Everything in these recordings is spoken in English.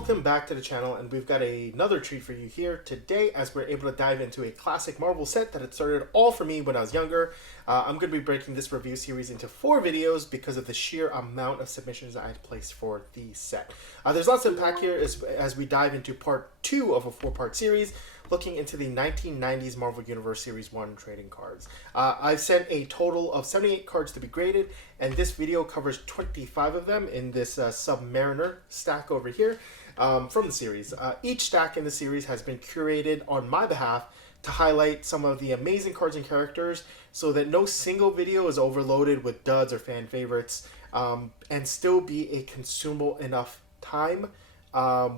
welcome back to the channel, and we've got another treat for you here today as we're able to dive into a classic Marvel set that had started all for me when I was younger. I'm going to be breaking this review series into 4 videos because of the sheer amount of submissions I had placed for the set. There's lots to unpack here as we dive into part 2 of a 4-part series looking into the 1990s Marvel Universe Series 1 trading cards. I've sent a total of 78 cards to be graded, and this video covers 25 of them in this Submariner stack over here from the series. Each stack in the series has been curated on my behalf to highlight some of the amazing cards and characters so that no single video is overloaded with duds or fan favorites, and still be a consumable enough time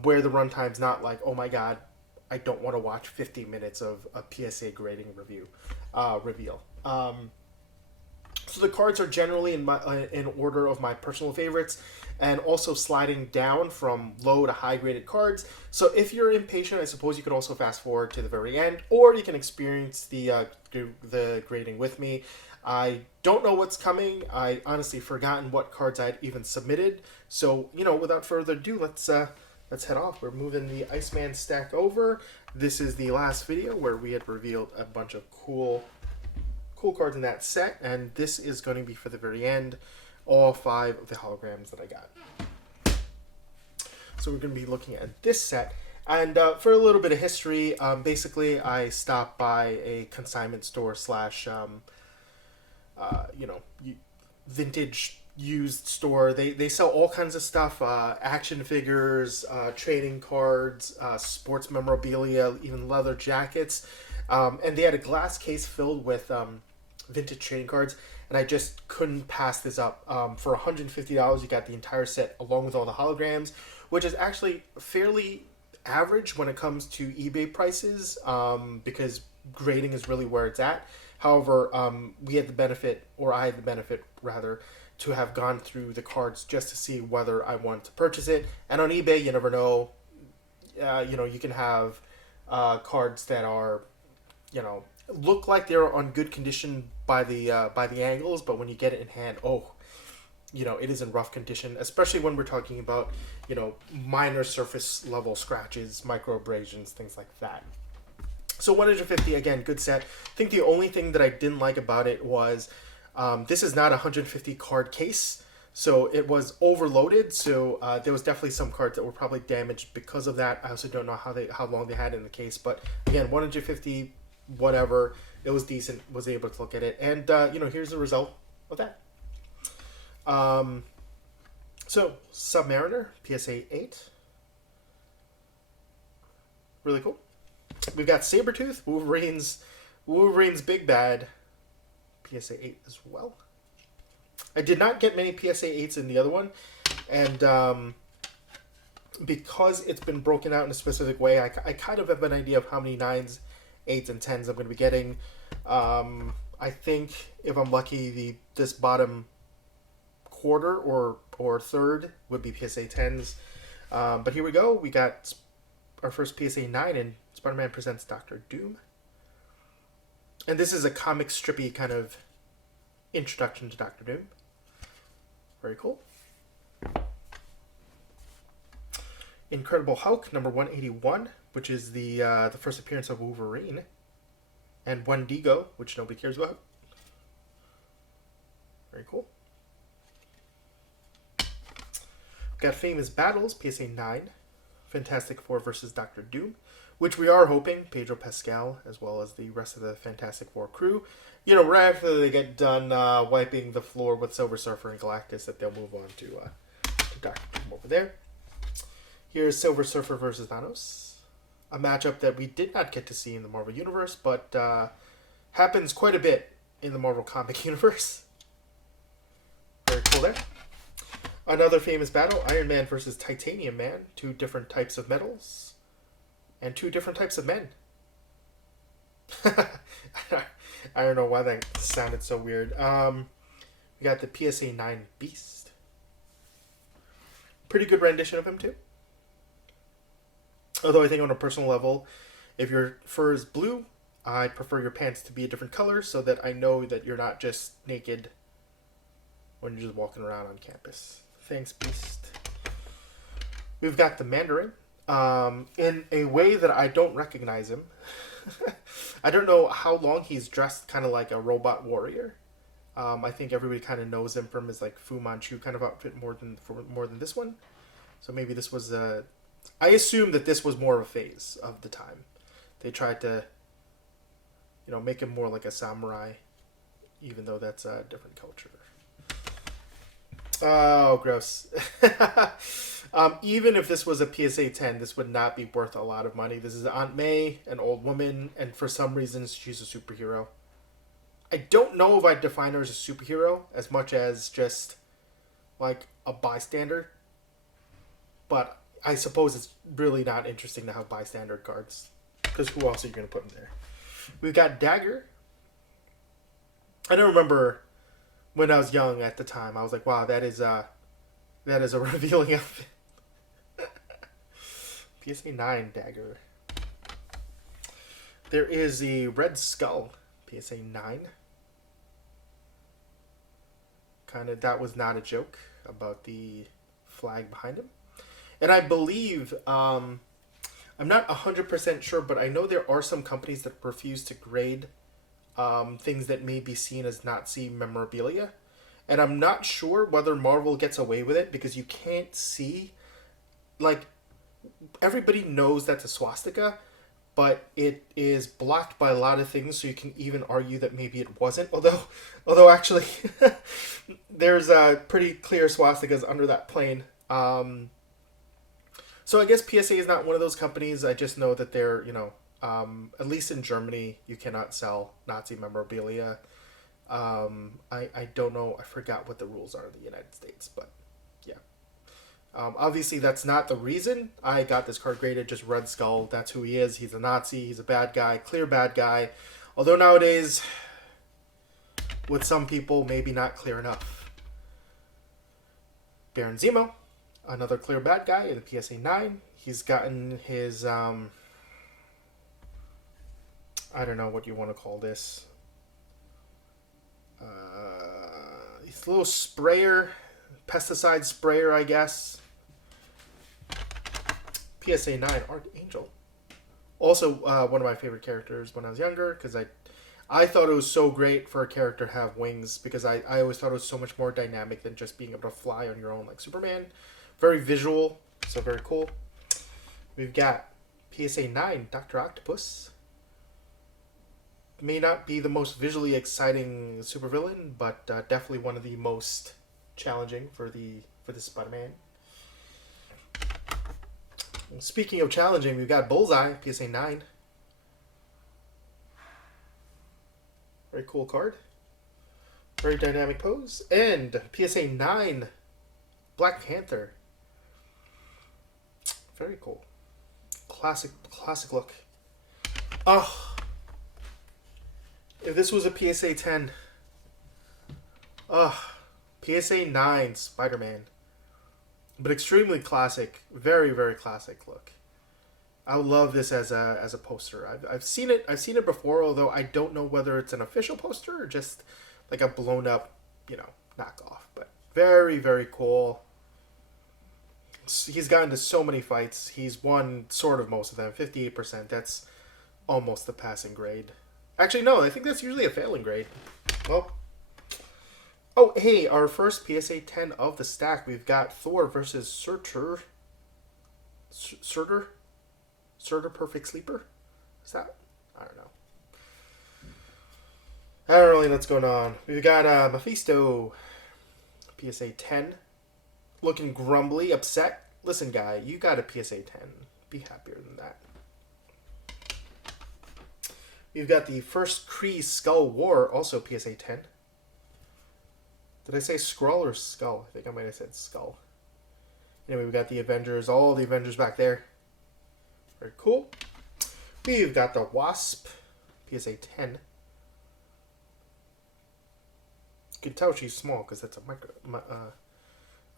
where the runtime's not like, oh my god, I don't want to watch 50 minutes of a PSA grading reveal. So the cards are generally in order of my personal favorites, and also sliding down from low to high graded cards. So if you're impatient, I suppose you could also fast forward to the very end, or you can experience the grading with me. I don't know what's coming. I honestly forgotten what cards I'd even submitted. So, without further ado, let's head off. We're moving the Iceman stack over. This is the last video where we had revealed a bunch of cool cards in that set, and this is going to be for the very end, all 5 of the holograms that I got. So we're going to be looking at this set, and for a little bit of history, basically I stopped by a consignment store slash vintage used store. They sell all kinds of stuff, action figures, trading cards, sports memorabilia, even leather jackets, and they had a glass case filled with vintage trading cards, and I just couldn't pass this up. For $150 you got the entire set along with all the holograms, which is actually fairly average when it comes to eBay prices, because grading is really where it's at. However, I had the benefit rather, to have gone through the cards just to see whether I want to purchase it. And on eBay, you never know. You can have cards that are, look like they're on good condition by the angles, but when you get it in hand, it is in rough condition, especially when we're talking about, minor surface level scratches, micro abrasions, things like that. So 150, again, good set. I think the only thing that I didn't like about it was this is not a 150 card case, so it was overloaded. So there was definitely some cards that were probably damaged because of that. I also don't know how long they had in the case, but again, 150, whatever, it was decent. Was able to look at it, and here's the result of that. So Submariner PSA 8, really cool. We've got Sabretooth, Wolverine's Big Bad, PSA 8 as well. I did not get many PSA 8s in the other one, and because it's been broken out in a specific way, I kind of have an idea of how many 9s, 8s, and 10s I'm going to be getting. I think if I'm lucky, this bottom quarter or third would be PSA 10s. But here we go. We got our first PSA 9 in Spider-Man Presents Dr. Doom. And this is a comic strippy kind of introduction to Dr. Doom. Very cool. Incredible Hulk, number 181, which is the first appearance of Wolverine. And Wendigo, which nobody cares about. Very cool. Got Famous Battles, PSA 9. Fantastic Four versus Dr. Doom, which we are hoping Pedro Pascal, as well as the rest of the Fantastic Four crew, right after they get done wiping the floor with Silver Surfer and Galactus, that they'll move on to Dr. Doom over there. Here's Silver Surfer versus Thanos, a matchup that we did not get to see in the Marvel Universe, but happens quite a bit in the Marvel comic universe. Very cool there. Another famous battle, Iron Man versus Titanium Man. 2 different types of metals. And 2 different types of men. I don't know why that sounded so weird. We got the PSA 9 Beast. Pretty good rendition of him too. Although I think on a personal level, if your fur is blue, I prefer your pants to be a different color so that I know that you're not just naked when you're just walking around on campus. Thanks, Beast. We've got the Mandarin in a way that I don't recognize him. I don't know how long he's dressed kind of like a robot warrior. I think everybody kind of knows him from his like Fu Manchu kind of outfit more than this one. So maybe this was I assume that this was more of a phase of the time. They tried to, make him more like a samurai, even though that's a different culture. Oh, gross. Even if this was a PSA 10, this would not be worth a lot of money. This is Aunt May, an old woman, and for some reason she's a superhero. I don't know if I'd define her as a superhero as much as just like a bystander. But I suppose it's really not interesting to have bystander cards, because who else are you going to put in there? We've got Dagger. I don't remember when I was young at the time. I was like, wow, that is a revealing outfit. PSA 9 Dagger. There is the Red Skull. PSA 9. That was not a joke about the flag behind him. And I believe, I'm not 100% sure, but I know there are some companies that refuse to grade things that may be seen as Nazi memorabilia. And I'm not sure whether Marvel gets away with it, because you can't see, like, everybody knows that's a swastika, but it is blocked by a lot of things, so you can even argue that maybe it wasn't. Although actually, there's pretty clear swastikas under that plane. So I guess PSA is not one of those companies. I just know that they're, at least in Germany, you cannot sell Nazi memorabilia. I don't know. I forgot what the rules are in the United States, but yeah. Obviously, that's not the reason I got this card graded. Just Red Skull. That's who he is. He's a Nazi. He's a bad guy. Clear bad guy. Although nowadays, with some people, maybe not clear enough. Baron Zemo. Another clear bad guy in the PSA 9. He's gotten his, I don't know what you want to call this. He's a little sprayer, pesticide sprayer, I guess. PSA 9 Archangel. Also, one of my favorite characters when I was younger, because I thought it was so great for a character to have wings, because I always thought it was so much more dynamic than just being able to fly on your own like Superman. Very visual, so very cool. We've got PSA 9 Dr. Octopus. May not be the most visually exciting supervillain, but definitely one of the most challenging for the Spider-Man. Speaking of challenging, we've got Bullseye, PSA 9. Very cool card. Very dynamic pose. And PSA 9 Black Panther. Very cool. Classic look. Oh. If this was a PSA 10. PSA 9 Spider-Man. But extremely classic. Very, very classic look. I would love this as a poster. I've seen it before, although I don't know whether it's an official poster or just like a blown up, knockoff. But very, very cool. He's gotten to so many fights. He's won sort of most of them. 58%. That's almost the passing grade. Actually, no. I think that's usually a failing grade. Well. Oh, hey. Our first PSA 10 of the stack. We've got Thor versus Surtur. Surtur Perfect Sleeper? Is that? I don't know. I don't really know what's going on. We've got Mephisto. PSA 10. Looking grumbly, upset. Listen, guy, you got a PSA 10. Be happier than that. We've got the first Kree Skull War, also PSA 10. Did I say Skrull or Skull? I think I might have said Skull. Anyway, we've got the Avengers, all the Avengers back there. Very cool. We've got the Wasp, PSA 10. You can tell she's small because that's a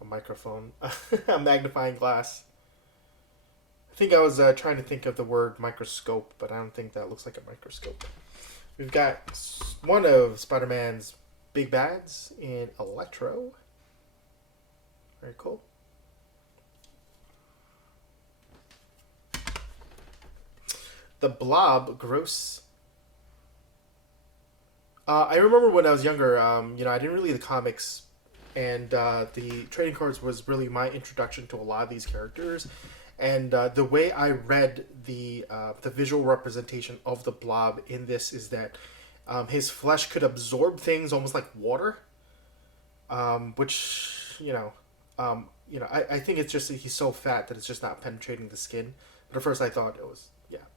microphone, a magnifying glass. I think I was trying to think of the word microscope, but I don't think that looks like a microscope. We've got one of Spider-Man's big bads in Electro. Very cool. The Blob, gross. I remember when I was younger, you know, I didn't really read the comics, and the trading cards was really my introduction to a lot of these characters. And the way I read the visual representation of the Blob in this is that his flesh could absorb things almost like water, which I think it's just that he's so fat that it's just not penetrating the skin. But at first I thought it was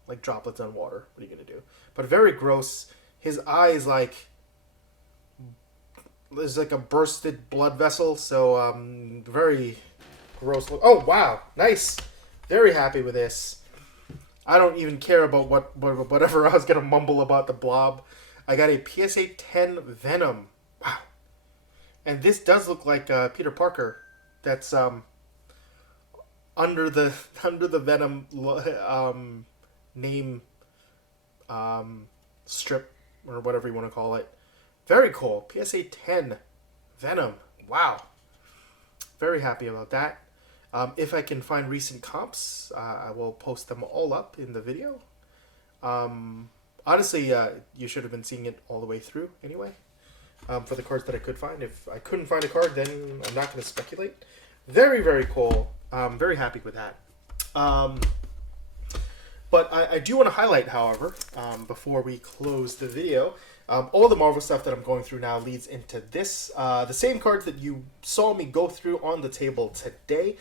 like droplets on water. What are you gonna do? But very gross. His eyes like there's like a bursted blood vessel. So very gross. Oh wow, nice. Very happy with this. I don't even care about whatever I was gonna mumble about the Blob. I got a PSA 10 Venom. Wow. And this does look like Peter Parker. That's under the Venom name strip or whatever you want to call it. Very cool. PSA 10 Venom. Wow. Very happy about that. If I can find recent comps, I will post them all up in the video. Honestly, you should have been seeing it all the way through anyway. For the cards that I could find. If I couldn't find a card, then I'm not going to speculate. Very, very cool. Very happy with that. But I do want to highlight, however, before we close the video, all the Marvel stuff that I'm going through now leads into this. The same cards that you saw me go through on the table today.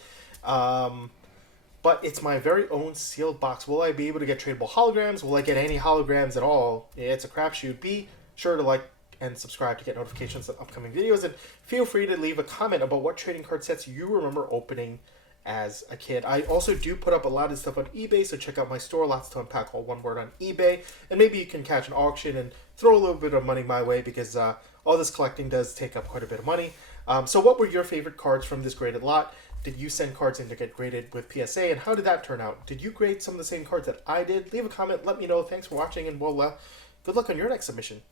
But it's my very own sealed box. Will I be able to get tradable holograms? Will I get any holograms at all? It's a crapshoot. Be sure to like and subscribe to get notifications of upcoming videos. And feel free to leave a comment about what trading card sets you remember opening as a kid. I also do put up a lot of stuff on eBay, so check out my store, Lots to Unpack, all one word, on eBay. And maybe you can catch an auction and throw a little bit of money my way, because all this collecting does take up quite a bit of money. So what were your favorite cards from this graded lot? Did you send cards in to get graded with PSA, and how did that turn out? Did you grade some of the same cards that I did? Leave a comment, let me know. Thanks for watching, and well, good luck on your next submission.